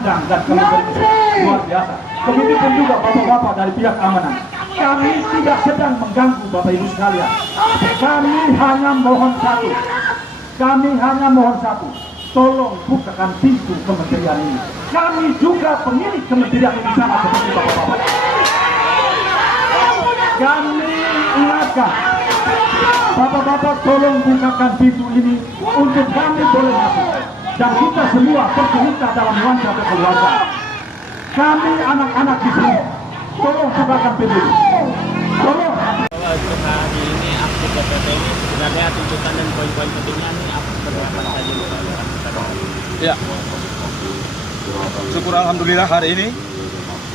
pandang dan kami luar biasa. Begitupun juga bapak-bapak dari pihak keamanan. Kami tidak sedang mengganggu Bapak Ibu sekalian. Kami hanya mohon satu. Tolong bukakan pintu kementerian ini. Kami juga pemilik kementerian ini sama seperti bapak-bapak. Kami ingatkan, bapak-bapak tolong bukakan pintu ini untuk kami boleh masuk. Dan kita semua terbuka dalam nuansa kekeluargaan. Kami anak-anak di sini, tolong bukakan pintu ini. Tolong. Untuk hari ini aksi PPT ini sebenarnya tuntutan dan poin-poin pentingnya ini apa saja? Ya, syukur alhamdulillah hari ini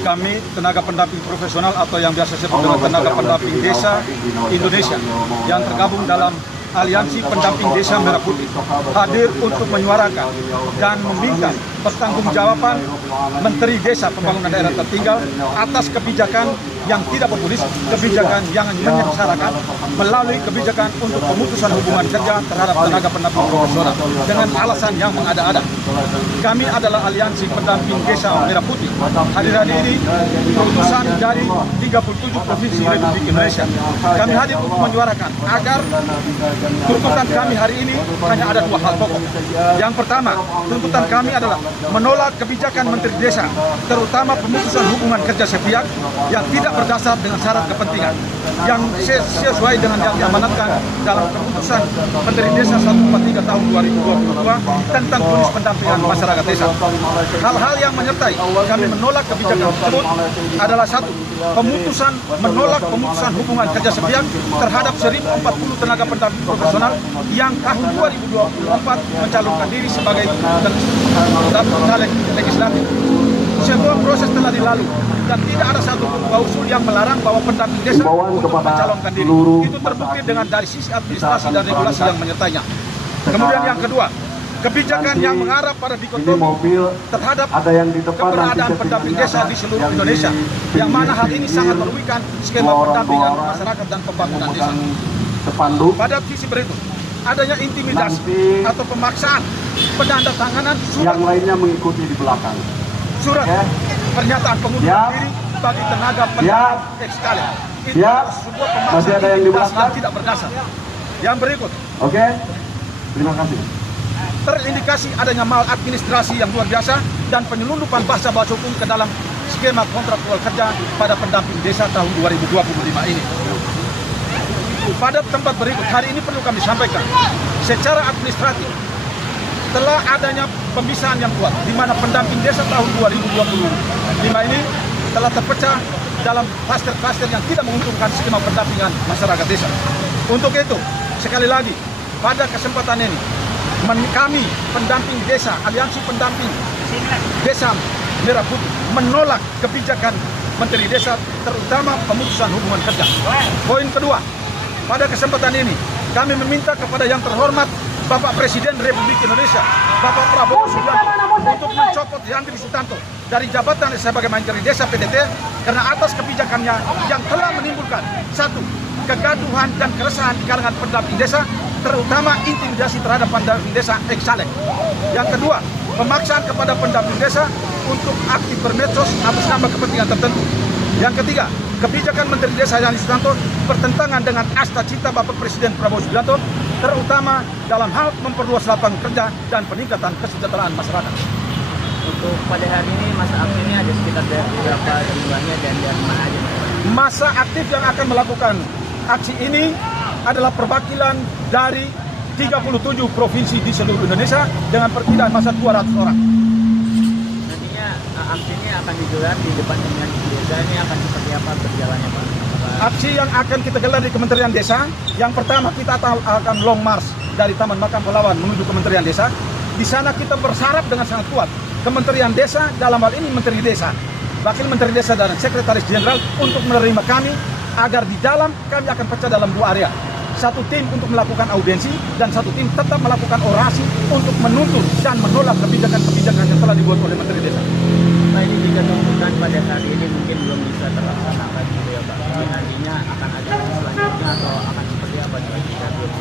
kami tenaga pendamping profesional atau yang biasa disebut dengan tenaga pendamping desa Indonesia yang tergabung dalam Aliansi Pendamping Desa Merah Putih hadir untuk menyuarakan dan meminta pertanggungjawaban Menteri Desa Pembangunan Daerah Tertinggal atas kebijakan yang tidak populis, kebijakan yang menyengsarakan melalui kebijakan untuk pemutusan hubungan kerja terhadap tenaga pendamping profesional dengan alasan yang mengada-ada. Kami adalah Aliansi Pendamping Desa Merah Putih. Hadiran ini utusan dari 37 provinsi Republik Indonesia. Kami hadir untuk menyuarakan agar tuntutan kami hari ini hanya ada dua hal pokok. Yang pertama, tuntutan kami adalah menolak kebijakan Menteri Desa, terutama pemutusan hubungan kerja sepihak yang tidak berdasar dengan syarat kepentingan, yang sesuai dengan yang diamanatkan dalam keputusan Menteri Desa 143 tahun 2022 tentang polis pendampingan masyarakat desa. Hal-hal yang menyertai kami menolak kebijakan tersebut adalah satu, menolak pemutusan hubungan kerja sepihak terhadap 1040 tenaga pendamping profesional yang tahun 2024 mencalonkan diri sebagai caleg legislatif. Semua proses telah dilalui dan tidak ada satu klausul yang melarang bahwa pendamping desa untuk mencalonkan diri. Itu terbukti dengan dari sisi administrasi dan regulasi yang menyertainya. Kemudian yang kedua, kebijakan yang mengarah pada dikotomi terhadap keberadaan pendamping desa di seluruh Indonesia, yang mana hal ini sangat merugikan skema pendampingan masyarakat dan pembangunan desa. Pada sisi berikut, adanya intimidasi atau pemaksaan penandatanganan surat yang lainnya mengikuti di belakang. Surat pernyataan pengunduran diri bagi tenaga pendamping sekalian. Itu sebuah pemaksaan yang tidak berdasar. Yang berikut. Oke, terima kasih. Terindikasi adanya maladministrasi yang luar biasa dan penyelundupan bahasa-bahasa hukum ke dalam skema kontraktual kerja pada pendamping desa tahun 2025 ini. Pada tempat berikut, hari ini perlu kami sampaikan, secara administratif telah adanya pemisahan yang kuat, di mana pendamping desa tahun 2025 ini telah terpecah dalam klaster-klaster yang tidak menguntungkan skema pendampingan masyarakat desa. Untuk itu, sekali lagi, pada kesempatan ini, kami pendamping desa, Aliansi Pendamping Desa Merah Putih menolak kebijakan Menteri Desa, terutama pemutusan hubungan kerja. Poin kedua, pada kesempatan ini kami meminta kepada yang terhormat Bapak Presiden Republik Indonesia, Bapak Prabowo Subianto, untuk mencopot Yandri Sutanto dari jabatan sebagai Menteri Desa PDT karena atas kebijakannya yang telah menimbulkan satu, kegaduhan dan keresahan di kalangan pendamping desa, terutama intimidasi terhadap pendamping desa ex-caleg. Yang kedua, pemaksaan kepada pendamping desa untuk aktif bermedsos atas nama kepentingan tertentu. Yang ketiga, kebijakan Menteri Desa Yandri Sutanto bertentangan dengan asta cita Bapak Presiden Prabowo Subianto, terutama dalam hal memperluas lapangan kerja dan peningkatan kesejahteraan masyarakat. Untuk pada hari ini masa aksi ini ada sekitar berapa jumlahnya dan dari mana aja? Masa aktif yang akan melakukan aksi ini adalah perwakilan dari 37 provinsi di seluruh Indonesia dengan perkiraan masa 200 orang. Nantinya aksi ini akan digelar di depan dengan desa, ini akan seperti apa berjalannya Pak? Aksi yang akan kita gelar di Kementerian Desa, yang pertama kita akan long march dari Taman Makam Pahlawan menuju Kementerian Desa. Di sana kita bersyarat dengan sangat kuat Kementerian Desa, dalam hal ini Menteri Desa, Wakil Menteri Desa dan Sekretaris Jenderal untuk menerima kami agar di dalam kami akan pecah dalam dua area. Satu tim untuk melakukan audiensi dan satu tim tetap melakukan orasi untuk menuntut dan menolak kebijakan-kebijakan yang telah dibuat oleh Menteri Desa. Pak, ini jika tuntutan pada hari ini mungkin belum bisa terlaksana gitu ya Pak. Mungkin nantinya akan ada selanjutnya atau akan seperti apa jika belum?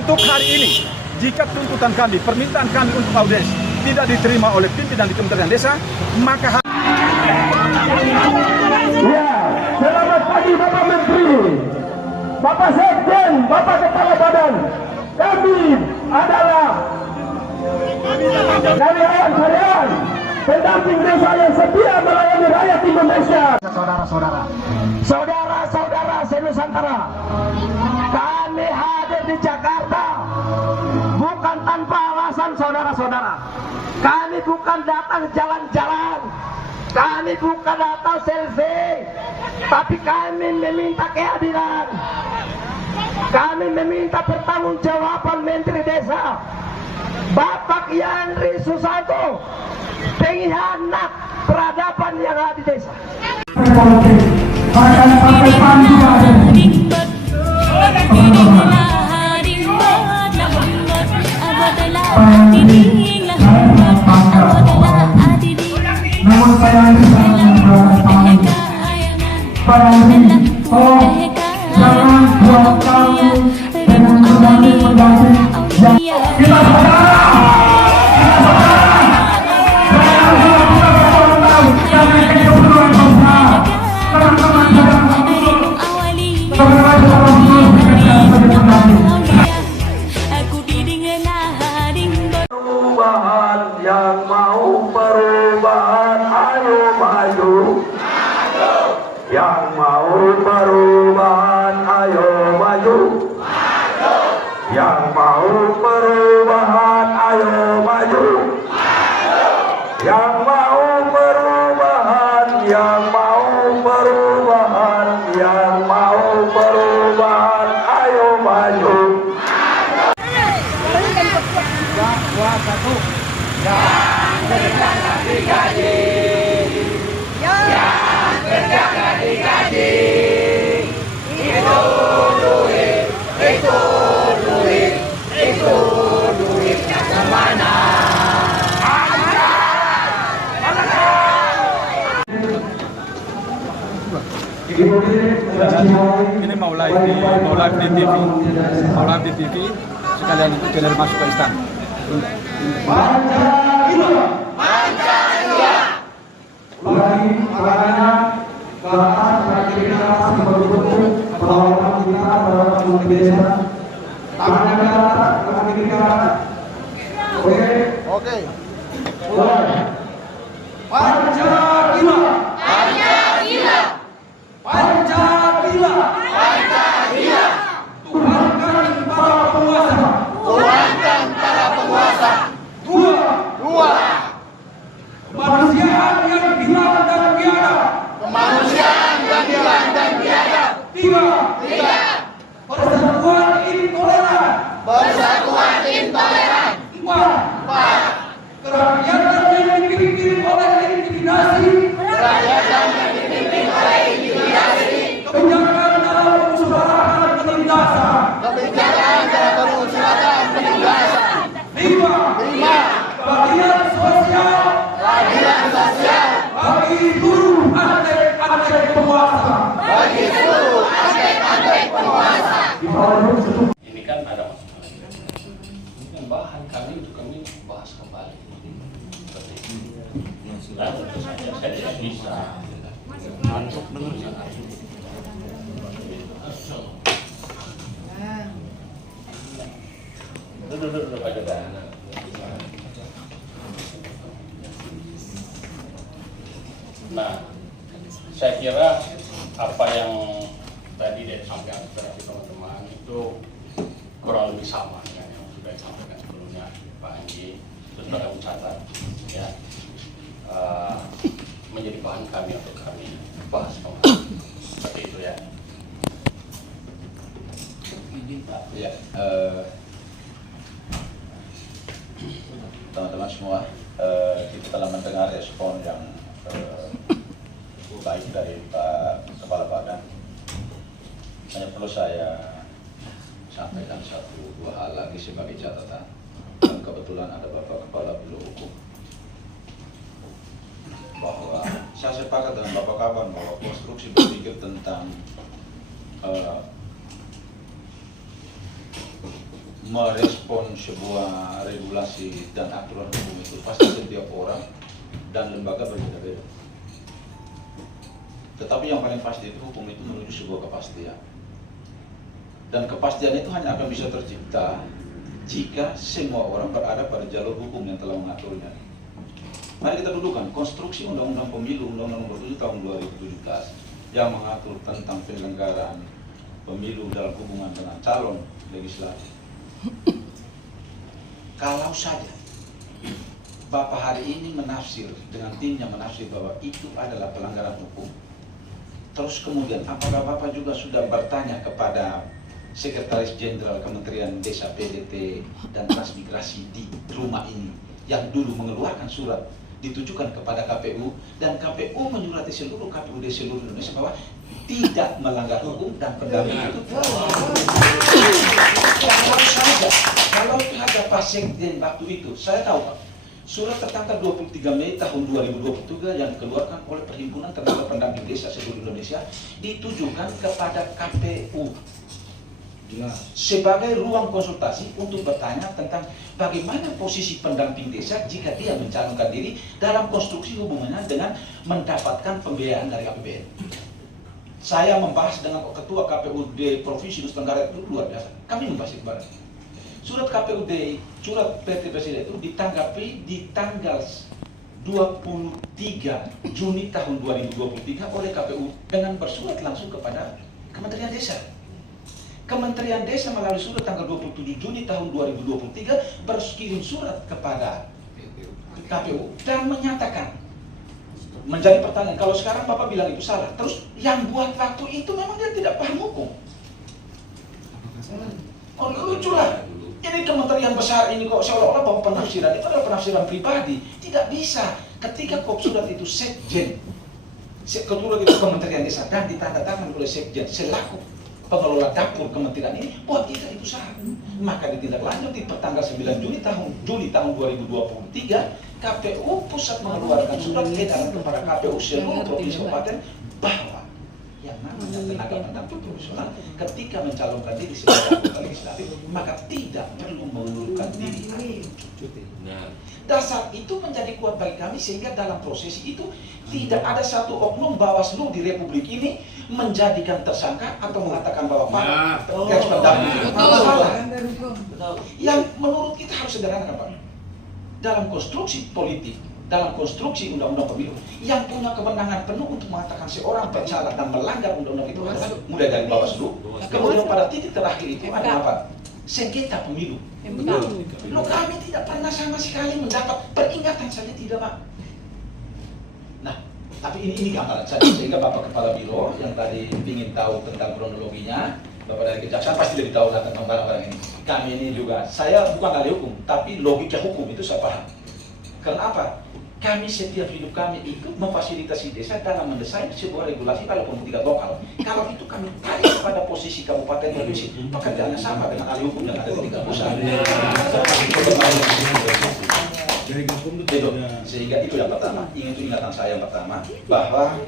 Untuk hari ini, jika tuntutan kami, permintaan kami untuk audiensi tidak diterima oleh pimpinan di Kementerian Desa, maka Ya, selamat pagi Bapak Menteri, Bapak Sekjen, Bapak Kepala Badan. Kami adalah karyawan pendamping desa yang setia melayani rakyat Indonesia. Saudara-saudara, saudara-saudara se-Nusantara, kami hadir di Jakarta bukan tanpa alasan, saudara-saudara. Kami bukan datang jalan-jalan, kami bukan datang selfie, tapi kami meminta keadilan. Kami meminta pertanggungjawaban Menteri Desa Bapak Yandri Susanto, pengkhianat peradaban yang ada di desa. Namun saya ini jangan buat kami dengan pendamping yang kita perubahan yang mau perubahan, ayo maju. Yang mau perubahan, ayo maju. Yang mau perubahan, ayo maju. Yang mau perubahan, yang mau perubahan, yang mau perubahan, ayo maju. ini mau live di TV, sekalian channel masuk ke istana. Lagi makanya bahkan kita masih berbentuk perlawanan kita terhadap desa. Tangan kita. Oke. Pancasila. Tuhankan para penguasa. Dua. Kemanusiaan yang hilang dan tiada. Tiga. Persatuan intoleran. Empat. Kerakyatan yang dipimpin oleh intimidasi. Kebijakan dalam pengusahaan penindasan. Lima. Keadilan sosial. Bagi seluruh aspek penguasa. Ini kan ada ini kan bahan kami untuk kami bahas kembali. Seperti itu. Nah, tentu saja saya tidak bisa masuk dengan duduk aja dah. Nah, saya kira apa yang tadi disampaikan oleh teman-teman itu kurang lebih sama dengan yang sudah disampaikan sebelumnya Pak Anji. Itu sudah kami catat, ya, menjadi bahan kami untuk kami bahas kembali. Seperti itu ya. Ya, teman-teman semua, kita telah mendengar respon yang baik dari Pak Kepala Badan. Hanya perlu saya sampaikan satu dua hal lagi sebagai catatan. Dan kebetulan ada Bapak Kepala Biro Hukum, bahwa saya sepakat dengan Bapak Kaban bahwa konstruksi berpikir tentang merespon sebuah regulasi dan aturan hukum itu pasti setiap orang dan lembaga berbeda-beda. Tetapi yang paling pasti itu hukum itu menuju sebuah kepastian. Dan kepastian itu hanya akan bisa tercipta jika semua orang berada pada jalur hukum yang telah mengaturnya. Mari kita dudukan konstruksi Undang-Undang Pemilu, Undang-Undang Nomor 7 Tahun 2017 yang mengatur tentang penyelenggaraan pemilu dalam hubungan dengan calon legislatif. Kalau saja Bapak hari ini menafsir dengan timnya menafsir bahwa itu adalah pelanggaran hukum, terus kemudian apakah Bapak juga sudah bertanya kepada Sekretaris Jenderal Kementerian Desa, PDT, dan Transmigrasi di rumah ini yang dulu mengeluarkan surat ditujukan kepada KPU, dan KPU menyurati seluruh KPU di seluruh Indonesia bahwa tidak melanggar hukum dan pendampingan itu. Kalau ada Pak Sekjen waktu itu, saya tahu Pak, surat tertanggal 23 Mei tahun 2023 yang dikeluarkan oleh Perhimpunan Tenaga Pendamping Desa seluruh Indonesia ditujukan kepada KPU sebagai ruang konsultasi untuk bertanya tentang bagaimana posisi pendamping desa jika dia mencalonkan diri dalam konstruksi hubungannya dengan mendapatkan pembiayaan dari APBN. Saya membahas dengan Ketua KPUD Provinsi Nusa Tenggara itu luar biasa. Kami membahas itu bareng. Surat KPUD, surat PT Presiden itu ditanggapi di tanggal 23 Juni tahun 2023 oleh KPU dengan bersurat langsung kepada Kementerian Desa. Kementerian Desa melalui surat tanggal 27 Juni tahun 2023 berkirim surat kepada KPU dan menyatakan, menjadi pertanyaan, kalau sekarang Bapak bilang itu salah, terus yang buat waktu itu memang dia tidak paham hukum. Oh, lucu lah. Ini kementerian besar ini kok seolah-olah bahwa penafsiran itu adalah penafsiran pribadi. Tidak bisa. Ketika kok surat itu Sekjen, ketua itu Kementerian Desa dan ditandatangani oleh Sekjen selaku pengelola dapur kementerian ini, buat kita itu sah. Maka ditindaklanjuti pertanggal 9 Juli tahun 2023, KPU pusat mengeluarkan surat edaran kepada KPU seluruh provinsi kabupaten bahwa yang namanya tenaga pendamping profesional ketika mencalonkan diri sebagai anggota legislatif maka tidak perlu mengundurkan diri. Dasar itu menjadi kuat bagi kami sehingga dalam prosesi itu tidak ada satu oknum Bawaslu di Republik ini menjadikan tersangka atau mengatakan bahwa Pak garis pendamping salah. Yang menurut kita harus sederhana Pak. Dalam konstruksi politik, dalam konstruksi undang-undang pemilu, yang punya kewenangan penuh untuk mengatakan seorang bersalah dan melanggar undang-undang itu adalah mulai dari Bawaslu, kemudian pada titik terakhir itu ada apa? Sengketa pemilu. Loh, kami tidak pernah sama sekali mendapat peringatan saja tidak Pak. Nah, tapi ini gambaran saja sehingga Bapak Kepala Biro yang tadi ingin tahu tentang kronologinya, Bapak dari Kejaksaan pasti lebih tahu tentang barang-barang ini. Kami ini juga, saya bukan ahli hukum, tapi logika hukum itu saya paham. Karena apa? Kami setiap hidup kami itu memfasilitasi desa dalam mendesain sebuah regulasi walaupun tingkat lokal. Kalau itu kami tarik kepada posisi kabupaten provinsi, pekerjaannya sama dengan ahli hukum yang ada di tingkat pusat. Sehingga itu yang pertama, ingatan saya yang pertama, bahwa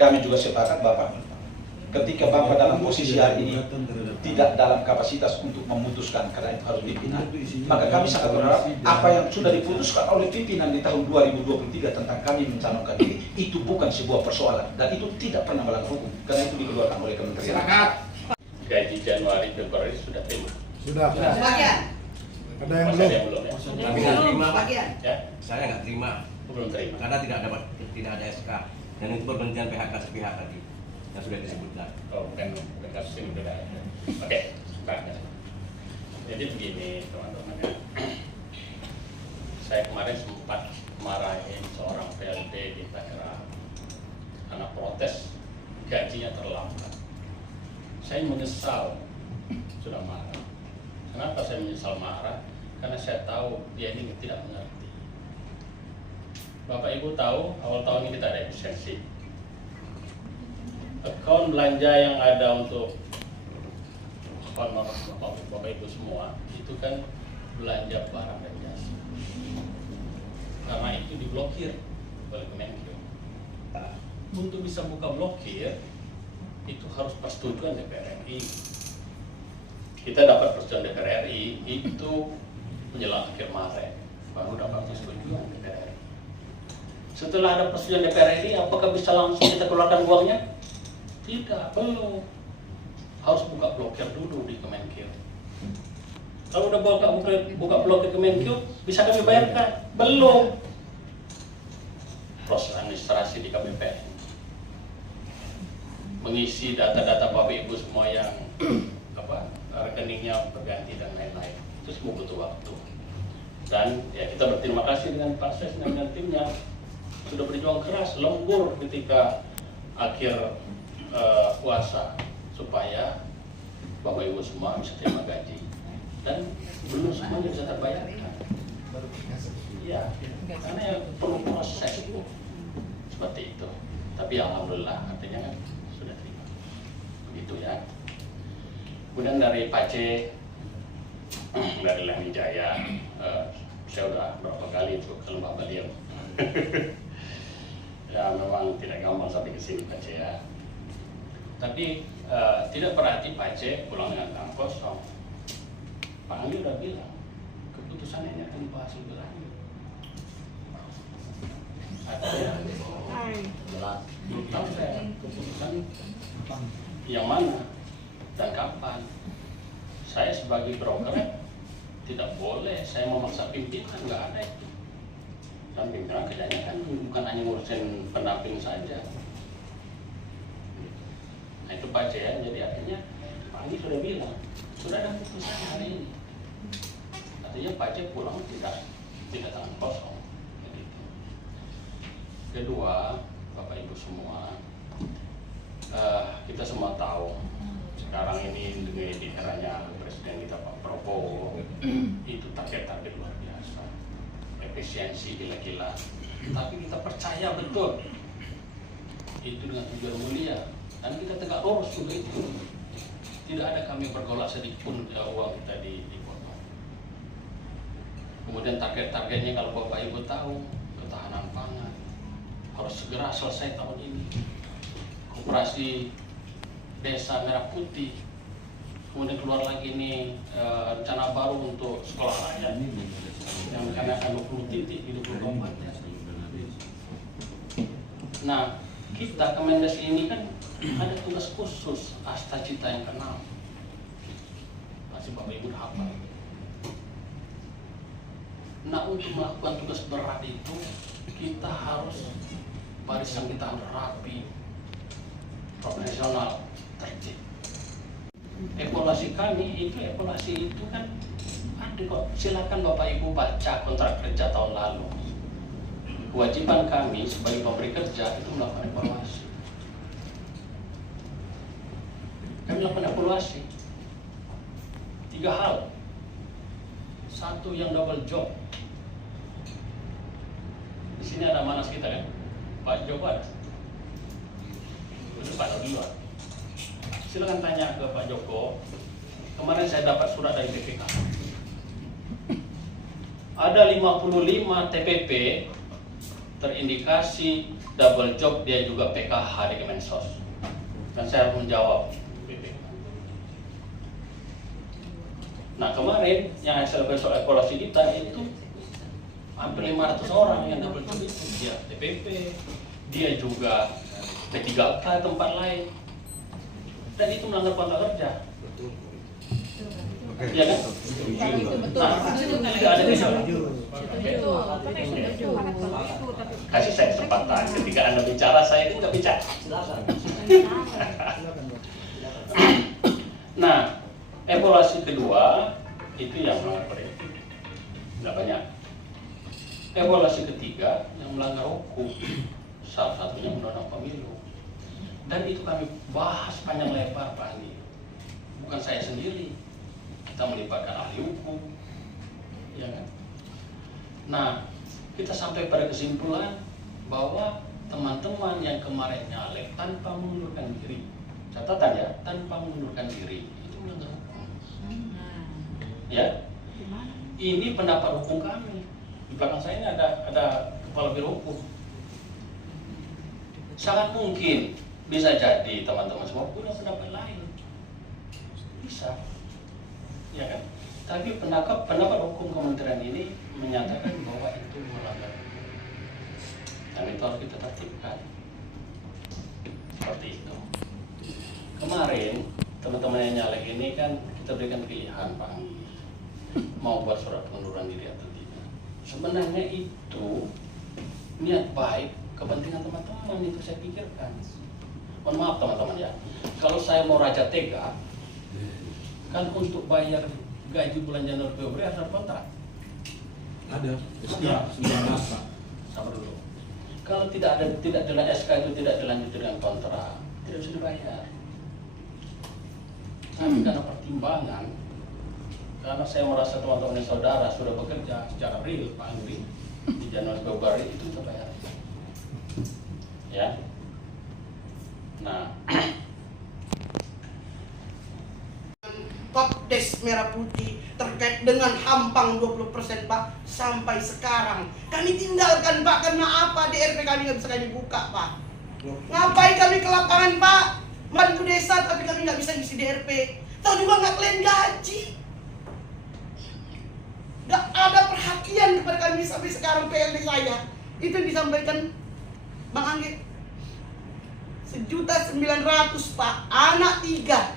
kami juga sepakat Bapak, ketika Bapak dalam posisi hari ini tidak dalam kapasitas untuk memutuskan karena itu harus pimpinan, maka kami sangat berharap apa yang sudah diputuskan oleh pimpinan di tahun 2023 tentang kami mencalonkan diri itu bukan sebuah persoalan dan itu tidak pernah melanggar hukum karena itu dikeluarkan oleh Kementerian. Gaji Januari Februari sudah terima. Sudah. Sebagian. Ada yang Masih belum? ada yang belum ya? Tapi nggak terima Pak. Sebagian. Ya? Saya nggak terima Belum terima. karena tidak ada SK dan itu pergantian PHK sepihak tadi yang sudah disebutkan. Oh, bukan kasus ini sudah ada. Oke, sebentar. Jadi begini teman-teman ya. Saya kemarin sempat marahin seorang PLT di Tangerang karena protes gajinya terlambat. Saya menyesal sudah marah. Kenapa saya menyesal marah? Karena saya tahu dia ini tidak mengerti. Bapak Ibu tahu awal tahun ini kita ada efisiensi. Akun belanja yang ada untuk Bapak Ibu semua itu kan belanja barang dan jasa. Karena itu diblokir oleh Kemenkeu. Untuk bisa buka blokir itu harus persetujuan DPR RI. kita dapat persetujuan DPR RI itu menjelang akhir Maret, baru dapat persetujuan DPR RI. Setelah ada persetujuan DPR RI, apakah bisa langsung kita keluarkan uangnya? Tidak, belum. Harus buka blokir dulu di Kemenkeu. Kalau udah buka blokir Kemenkeu, bisa kami bayarkan? Belum. Proses administrasi di KPPN, mengisi data-data Bapak Ibu semua yang rekeningnya berganti dan lain-lain, itu semua butuh waktu. Dan ya kita berterima kasih dengan Pak Sesna dan timnya sudah berjuang keras, lembur ketika akhir puasa supaya Bapak Ibu semua bisa terima gaji dan belum semuanya bisa terbayarkan. Ya, karena yang perlu proses itu seperti itu. Tapi alhamdulillah artinya kan sudah terima. Begitu ya. Kemudian dari Pak C, dari Lani Jaya, saya udah berapa kali itu ke lembah beliau. Ya memang tidak gampang sampai ke sini Pak C ya. Tapi tidak berarti Pak C pulang dengan tangan kosong. Pak Ali udah bilang keputusan ini akan dibahas lebih lanjut. Artinya belum tahu saya keputusan yang mana dan kapan. Saya sebagai broker tidak boleh saya memaksa pimpinan, nggak ada itu. Dan pimpinan kerjanya kan bukan hanya ngurusin pendamping saja. Nah itu Pak C ya, jadi akhirnya Pak Ali sudah bilang sudah ada keputusan hari ini. Artinya Pak C pulang tidak tangan kosong. Begitu. Kedua, Bapak Ibu semua, kita semua tahu sekarang ini di eranya Presiden kita Pak Prabowo itu target-target luar biasa, efisiensi gila-gila. Tapi kita percaya betul itu dengan tujuan mulia dan kita tegak lurus juga itu. Tidak ada kami bergolak sedikit pun uang kita dipotong. Kemudian target-targetnya kalau Bapak Ibu tahu, ketahanan pangan harus segera selesai tahun ini. Koperasi Desa Merah Putih, kemudian keluar lagi nih rencana baru untuk sekolah rakyat yang kami akan 20 titik di 20 kabupaten. Nah, kita Kemendes ini kan ada tugas khusus Asta Cita yang ke-6. Masih Bapak Ibu udah hafal. Nah, untuk melakukan tugas berat itu kita harus barisan kita harus rapi, profesional, tertib. Evaluasi kami itu kan ada kok. Silakan Bapak Ibu baca kontrak kerja tahun lalu. Kewajiban kami sebagai pemberi kerja itu melakukan evaluasi. Kami melakukan evaluasi 3 hal. 1 yang double job. Di sini ada Manas kita kan, Pak Joko ada. Itu Pak Nodiwan. Silakan tanya ke Pak Joko. Kemarin saya dapat surat dari BPK. Ada 55 TPP terindikasi double job, dia juga PKH di Kemensos. Dan saya harus menjawab BPK. Nah kemarin yang saya lakukan soal evaluasi kita itu hampir 500 orang yang double job itu. Dia TPP, dia juga P3K tempat lain. Dan itu melanggar kontrak kerja. Iya kan? Nah, tidak ada masalah. Kasih saya kesempatan. Ketika Anda bicara, saya itu nggak bicara. Nah, evaluasi kedua itu yang melanggar etik. Nggak banyak. Evaluasi ketiga yang melanggar hukum. Salah satunya Undang-Undang Pemilu. Dan itu kami bahas panjang lebar Pak Ali. Bukan saya sendiri. Kita melibatkan ahli hukum. Ya kan? Nah, kita sampai pada kesimpulan bahwa teman-teman yang kemarin nyalek tanpa mengundurkan diri, catatan ya, tanpa mengundurkan diri, itu melanggar hukum. Ya, ini pendapat hukum kami. Di belakang saya ini ada kepala biro hukum. Sangat mungkin bisa jadi teman-teman semua punya pendapat lain. Bisa. ya kan? Tapi pendapat hukum kementerian ini menyatakan bahwa itu melanggar hukum. Dan itu harus kita tertibkan. Seperti itu. Kemarin teman-teman yang nyalek ini kan kita berikan pilihan, Pak, mau buat surat pengunduran diri atau tidak. Sebenarnya itu niat baik, kepentingan teman-teman itu saya pikirkan. Mohon maaf teman-teman ya, kalau saya mau raja tega, kan untuk bayar gaji bulan Januari Februari harus ada kontrak. Ada. Ya, sabar dulu. Kalau tidak dengan SK itu tidak dilanjut dengan kontrak, tidak bisa dibayar. Tapi karena pertimbangan, karena saya merasa teman-teman saudara sudah bekerja secara real, Pak Andri, di Januari Februari itu terbayar. Ya. Nah, Kopdes Merah Putih terkait dengan Hampang 20% Pak, sampai sekarang kami tinggalkan Pak. Karena apa? DRP kami nggak bisa kami buka Pak. Ngapain kami ke lapangan Pak? Mandu desa tapi kami nggak bisa isi DRP. Tahu juga nggak klaim gaji. Nggak ada perhatian kepada kami sampai sekarang. PLD saya itu disampaikan Bang Anggit 1.900.000 Pak, anak 3.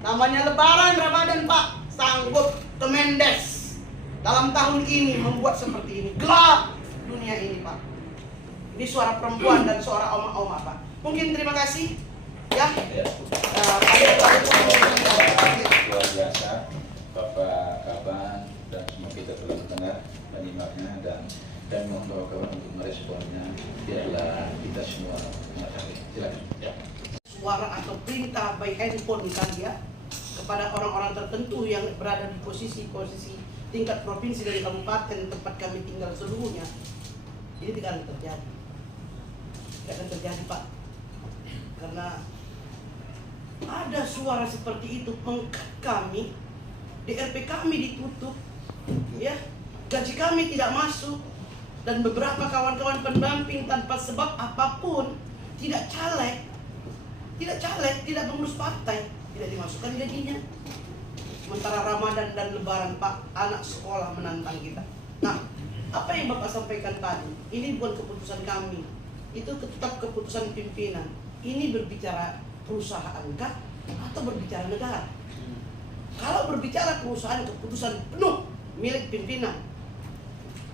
Namanya Lebaran Ramadan Pak, sanggup Kemendes dalam tahun ini membuat seperti ini. Gelap dunia ini Pak. Ini suara perempuan dan suara oma-oma Pak. Mungkin terima kasih ya. Luar biasa Bapak Kaban dan semua kita telah mendengar menyimaknya, dan kami mohon Bapak Kaban untuk meresponnya biarlah kita semua mengetahui. Silakan. Ya. Suara atau perintah by handphone kali ya kepada orang-orang tertentu yang berada di posisi-posisi tingkat provinsi dan kabupaten tempat kami tinggal seluruhnya, ini tidak akan terjadi. Tidak akan terjadi Pak, karena ada suara seperti itu mengkat kami, DRP kami ditutup, ya, gaji kami tidak masuk, dan beberapa kawan-kawan pendamping tanpa sebab apapun, tidak caleg, tidak mengurus partai, tidak dimasukkan gajinya. Sementara Ramadan dan Lebaran Pak, anak sekolah menantang kita. Nah, apa yang Bapak sampaikan tadi, ini bukan keputusan kami, itu tetap keputusan pimpinan. Ini berbicara perusahaan kah atau berbicara negara? Kalau berbicara perusahaan, keputusan penuh milik pimpinan.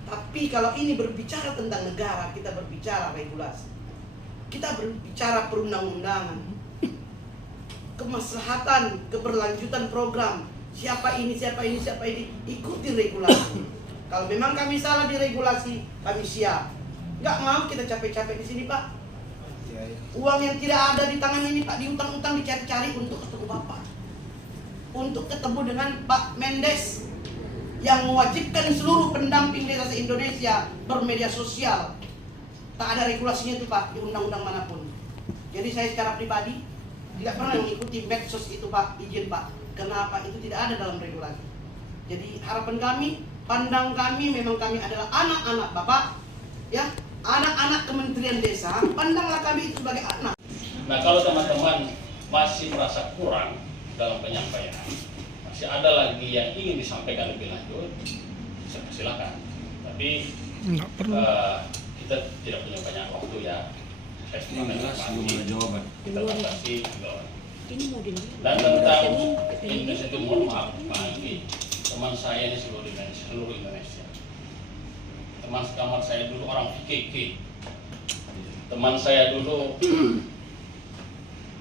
Tapi kalau ini berbicara tentang negara, kita berbicara regulasi, kita berbicara perundang-undangan, kemaslahatan, keberlanjutan program, siapa ini, ikuti regulasi. Kalau memang kami salah di regulasi, kami siap. Nggak mau kita capek-capek di sini Pak. Uang yang tidak ada di tangan ini Pak, diutang-utang, dicari-cari untuk ketemu Bapak, untuk ketemu dengan Pak Mendes yang mewajibkan seluruh pendamping desa se-Indonesia bermedia sosial. Tak ada regulasinya itu Pak di undang-undang manapun. Jadi saya secara pribadi tidak pernah mengikuti medsos itu Pak, izin Pak. Kenapa? Itu tidak ada dalam regulasi. Jadi harapan kami, pandang kami, memang kami adalah anak-anak Bapak, ya, anak-anak Kementerian Desa, pandanglah kami itu sebagai anak. nah kalau teman-teman masih merasa kurang dalam penyampaian, masih ada lagi yang ingin disampaikan lebih lanjut, silakan. Tapi kita tidak punya banyak waktu ya. Saya cuma jawaban. kita batasi dan tentang Indonesia itu, mohon maaf Pak Anggi, teman saya ini seluruh Indonesia. Teman sekamar saya dulu orang PKK, teman saya dulu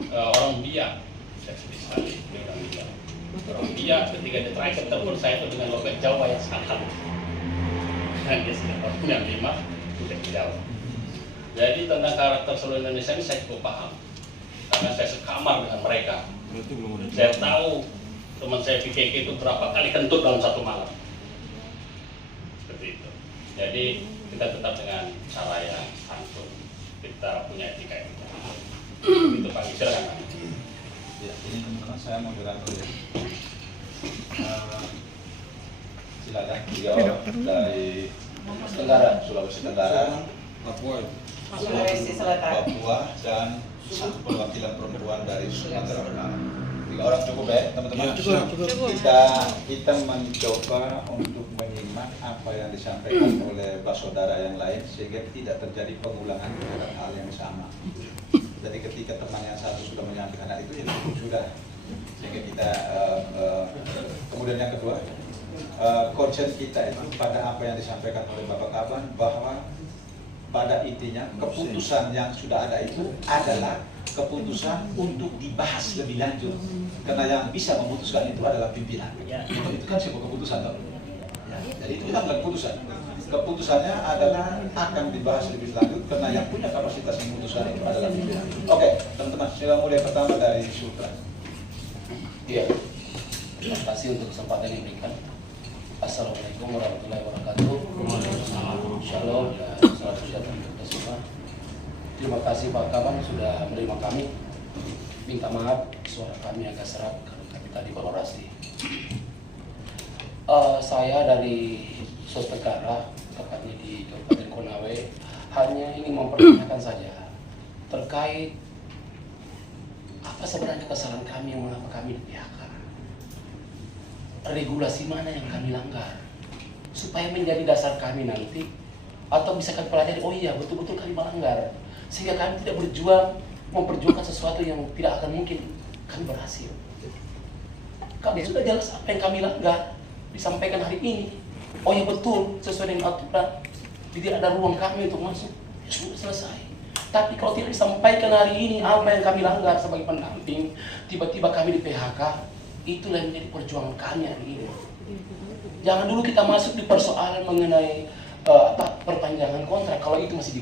orang Biak, saya sedih sekali dia orang Biak. Orang Biak ketika dia terakhir telepon saya itu dengan logat Jawa yang sangat halus, dan dia sudah tahun 5 sudah Jawa. Jadi tentang karakter seluruh Indonesia ini saya cukup paham, karena saya sekamar dengan mereka. Saya tahu teman saya PKK itu berapa kali kentut dalam satu malam. Seperti itu. Jadi kita tetap dengan cara yang santun. Kita punya etika yang itu Pak, silakan Pak. Ya, ini teman-teman saya moderator ya. Silakan beliau dari Tenggara, Sulawesi Tenggara. Papua. Sulawesi Selatan, Papua, dan satu perwakilan perempuan dari Sumatera Utara. 3 orang cukup ya teman-teman? Kita mencoba untuk menyimak apa yang disampaikan oleh saudara yang lain sehingga tidak terjadi pengulangan terhadap hal yang sama. Jadi ketika teman yang satu sudah menyampaikan hal itu, ya sudah. Sehingga kita kemudian yang kedua, concern kita itu pada apa yang disampaikan oleh Bapak Kaban, bahwa pada intinya keputusan yang sudah ada itu adalah keputusan untuk dibahas lebih lanjut, karena yang bisa memutuskan itu adalah pimpinan. Itu kan sebuah keputusan, toh. Jadi itu kan keputusan. Keputusannya adalah akan dibahas lebih lanjut karena yang punya kapasitas memutuskan itu adalah pimpinan. Oke, teman-teman, saya mulai pertama dari Sultan. Iya, terima kasih untuk kesempatan yang diberikan. Assalamualaikum warahmatullahi wabarakatuh. Shalom dan salam sejahtera untuk kita semua. Terima kasih Pak Kaban sudah menerima kami. Minta maaf suara kami agak serak karena kami tadi berorasi. Saya dari Sulawesi Tenggara, tepatnya di Kabupaten Konawe, hanya ingin mempertanyakan saja terkait apa sebenarnya kesalahan kami yang mengapa kami di PHK. Regulasi mana yang kami langgar supaya menjadi dasar kami nanti, atau bisa kami pelajari, oh iya betul-betul kami melanggar, sehingga kami tidak berjuang memperjuangkan sesuatu yang tidak akan mungkin kami berhasil. Kami sudah jelas apa yang kami langgar disampaikan hari ini. Oh ya betul, sesuai dengan aturan, tidak ada ruang kami untuk masuk, ya sudah selesai. Tapi kalau tidak disampaikan hari ini apa yang kami langgar sebagai pendamping, tiba-tiba kami di PHK, itulah yang menjadi perjuangan kami hari ini. Jangan dulu kita masuk di persoalan mengenai perpanjangan kontrak, kalau itu masih